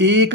1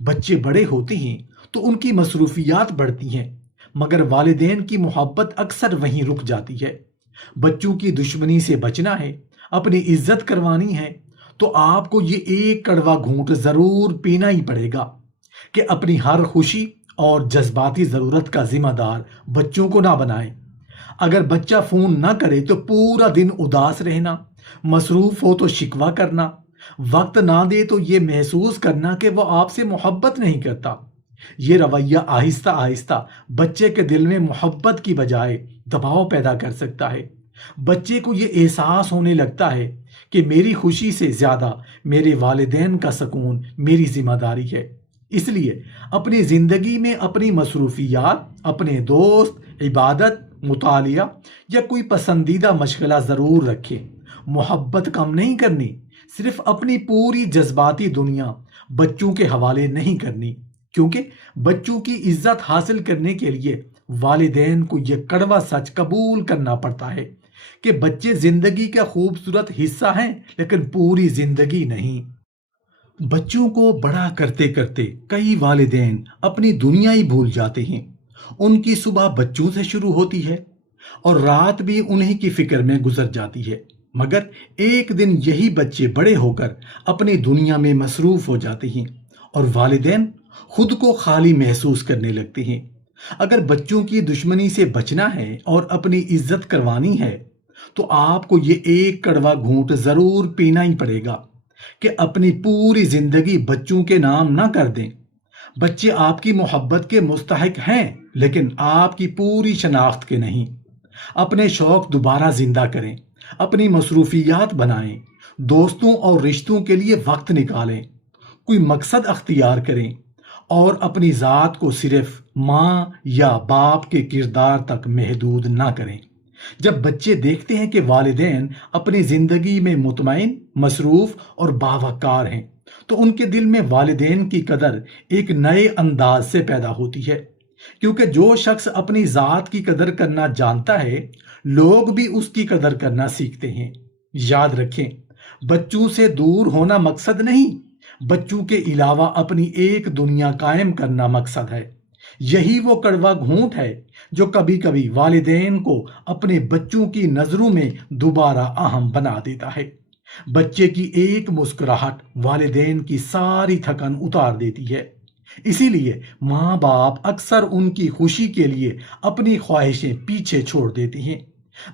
بچے بڑے ہوتے ہیں تو ان کی مصروفیات بڑھتی ہیں، مگر والدین کی محبت اکثر وہیں رک جاتی ہے۔ بچوں کی دشمنی سے بچنا ہے، اپنی عزت کروانی ہے، تو آپ کو یہ ایک کڑوا گھونٹ ضرور پینا ہی پڑے گا کہ اپنی ہر خوشی اور جذباتی ضرورت کا ذمہ دار بچوں کو نہ بنائیں۔ اگر بچہ فون نہ کرے تو پورا دن اداس رہنا، مصروف ہو تو شکوہ کرنا، وقت نہ دے تو یہ محسوس کرنا کہ وہ آپ سے محبت نہیں کرتا۔ یہ رویہ آہستہ آہستہ بچے کے دل میں محبت کی بجائے دباؤ پیدا کر سکتا ہے۔ بچے کو یہ احساس ہونے لگتا ہے کہ میری خوشی سے زیادہ میرے والدین کا سکون میری ذمہ داری ہے۔ اس لیے اپنی زندگی میں اپنی مصروفیات، اپنے دوست، عبادت، مطالعہ یا کوئی پسندیدہ مشغلہ ضرور رکھیں۔ محبت کم نہیں کرنی، صرف اپنی پوری جذباتی دنیا بچوں کے حوالے نہیں کرنی، کیونکہ بچوں کی عزت حاصل کرنے کے لیے والدین کو یہ کڑوا سچ قبول کرنا پڑتا ہے کہ بچے زندگی کا خوبصورت حصہ ہیں لیکن پوری زندگی نہیں۔ بچوں کو بڑا کرتے کرتے کئی والدین اپنی دنیا ہی بھول جاتے ہیں۔ ان کی صبح بچوں سے شروع ہوتی ہے اور رات بھی انہی کی فکر میں گزر جاتی ہے، مگر ایک دن یہی بچے بڑے ہو کر اپنی دنیا میں مصروف ہو جاتے ہیں اور والدین خود کو خالی محسوس کرنے لگتے ہیں۔ اگر بچوں کی دشمنی سے بچنا ہے اور اپنی عزت کروانی ہے تو آپ کو یہ ایک کڑوا گھونٹ ضرور پینا ہی پڑے گا کہ اپنی پوری زندگی بچوں کے نام نہ کر دیں۔ بچے آپ کی محبت کے مستحق ہیں لیکن آپ کی پوری شناخت کے نہیں۔ اپنے شوق دوبارہ زندہ کریں، اپنی مصروفیات بنائیں، دوستوں اور رشتوں کے لیے وقت نکالیں، کوئی مقصد اختیار کریں اور اپنی ذات کو صرف ماں یا باپ کے کردار تک محدود نہ کریں۔ جب بچے دیکھتے ہیں کہ والدین اپنی زندگی میں مطمئن، مصروف اور باوقار ہیں تو ان کے دل میں والدین کی قدر ایک نئے انداز سے پیدا ہوتی ہے، کیونکہ جو شخص اپنی ذات کی قدر کرنا جانتا ہے، لوگ بھی اس کی قدر کرنا سیکھتے ہیں۔ یاد رکھیں، بچوں سے دور ہونا مقصد نہیں، بچوں کے علاوہ اپنی ایک دنیا قائم کرنا مقصد ہے۔ یہی وہ کڑوا گھونٹ ہے جو کبھی کبھی والدین کو اپنے بچوں کی نظروں میں دوبارہ اہم بنا دیتا ہے۔ بچے کی ایک مسکراہٹ والدین کی ساری تھکن اتار دیتی ہے۔ اسی لیے ماں باپ اکثر ان کی خوشی کے لیے اپنی خواہشیں پیچھے چھوڑ دیتی ہیں،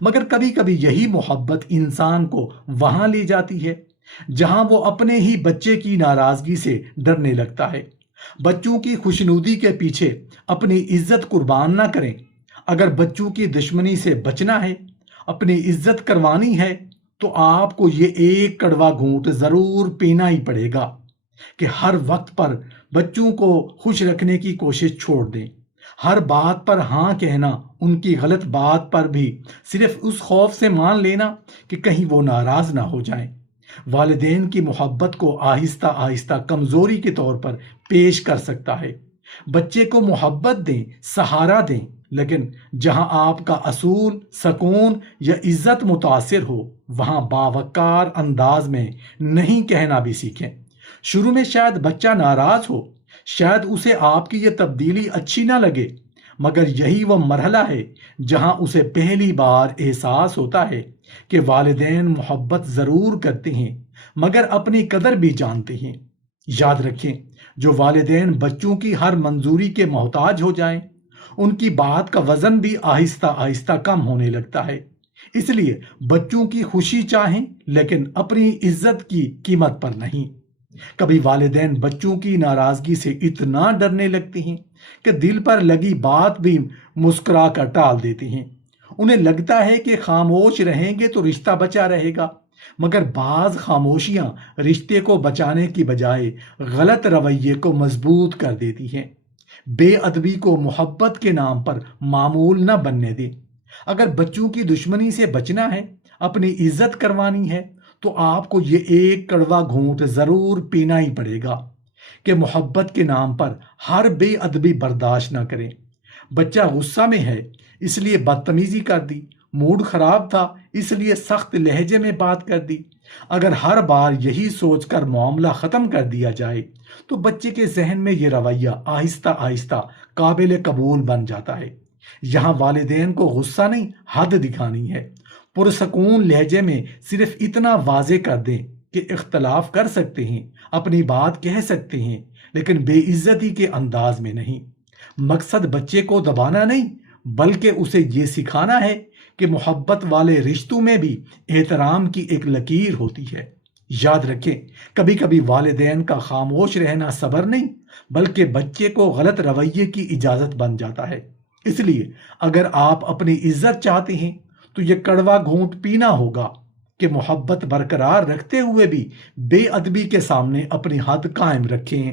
مگر کبھی کبھی یہی محبت انسان کو وہاں لے جاتی ہے جہاں وہ اپنے ہی بچے کی ناراضگی سے ڈرنے لگتا ہے۔ بچوں کی خوشنودی کے پیچھے اپنی عزت قربان نہ کریں۔ اگر بچوں کی دشمنی سے بچنا ہے، اپنی عزت کروانی ہے، تو آپ کو یہ ایک کڑوا گھونٹ ضرور پینا ہی پڑے گا کہ ہر وقت پر بچوں کو خوش رکھنے کی کوشش چھوڑ دیں۔ ہر بات پر ہاں کہنا، ان کی غلط بات پر بھی صرف اس خوف سے مان لینا کہ کہیں وہ ناراض نہ ہو جائیں، والدین کی محبت کو آہستہ آہستہ کمزوری کے طور پر پیش کر سکتا ہے۔ بچے کو محبت دیں، سہارا دیں، لیکن جہاں آپ کا اصول، سکون یا عزت متاثر ہو وہاں باوقار انداز میں نہیں کہنا بھی سیکھیں۔ شروع میں شاید بچہ ناراض ہو، شاید اسے آپ کی یہ تبدیلی اچھی نہ لگے، مگر یہی وہ مرحلہ ہے جہاں اسے پہلی بار احساس ہوتا ہے کہ والدین محبت ضرور کرتے ہیں مگر اپنی قدر بھی جانتے ہیں۔ یاد رکھیں، جو والدین بچوں کی ہر منظوری کے محتاج ہو جائیں، ان کی بات کا وزن بھی آہستہ آہستہ کم ہونے لگتا ہے۔ اس لیے بچوں کی خوشی چاہیں لیکن اپنی عزت کی قیمت پر نہیں۔ کبھی والدین بچوں کی ناراضگی سے اتنا ڈرنے لگتے ہیں کہ دل پر لگی بات بھی مسکرا کر ٹال دیتے ہیں۔ انہیں لگتا ہے کہ خاموش رہیں گے تو رشتہ بچا رہے گا، مگر بعض خاموشیاں رشتے کو بچانے کی بجائے غلط رویے کو مضبوط کر دیتی ہیں۔ بے ادبی کو محبت کے نام پر معمول نہ بننے دیں۔ اگر بچوں کی دشمنی سے بچنا ہے، اپنی عزت کروانی ہے، تو آپ کو یہ ایک کڑوا گھونٹ ضرور پینا ہی پڑے گا کہ محبت کے نام پر ہر بے ادبی برداشت نہ کریں۔ بچہ غصہ میں ہے اس لیے بدتمیزی کر دی، موڈ خراب تھا اس لیے سخت لہجے میں بات کر دی، اگر ہر بار یہی سوچ کر معاملہ ختم کر دیا جائے تو بچے کے ذہن میں یہ رویہ آہستہ آہستہ قابل قبول بن جاتا ہے۔ یہاں والدین کو غصہ نہیں، حد دکھانی ہے۔ پرسکون لہجے میں صرف اتنا واضح کر دیں کہ اختلاف کر سکتے ہیں، اپنی بات کہہ سکتے ہیں، لیکن بے عزتی کے انداز میں نہیں۔ مقصد بچے کو دبانا نہیں، بلکہ اسے یہ سکھانا ہے کہ محبت والے رشتوں میں بھی احترام کی ایک لکیر ہوتی ہے۔ یاد رکھیں، کبھی کبھی والدین کا خاموش رہنا صبر نہیں، بلکہ بچے کو غلط رویے کی اجازت بن جاتا ہے۔ اس لیے اگر آپ اپنی عزت چاہتے ہیں تو یہ کڑوا گھونٹ پینا ہوگا کہ محبت برقرار رکھتے ہوئے بھی بے ادبی کے سامنے اپنی حد قائم رکھیں۔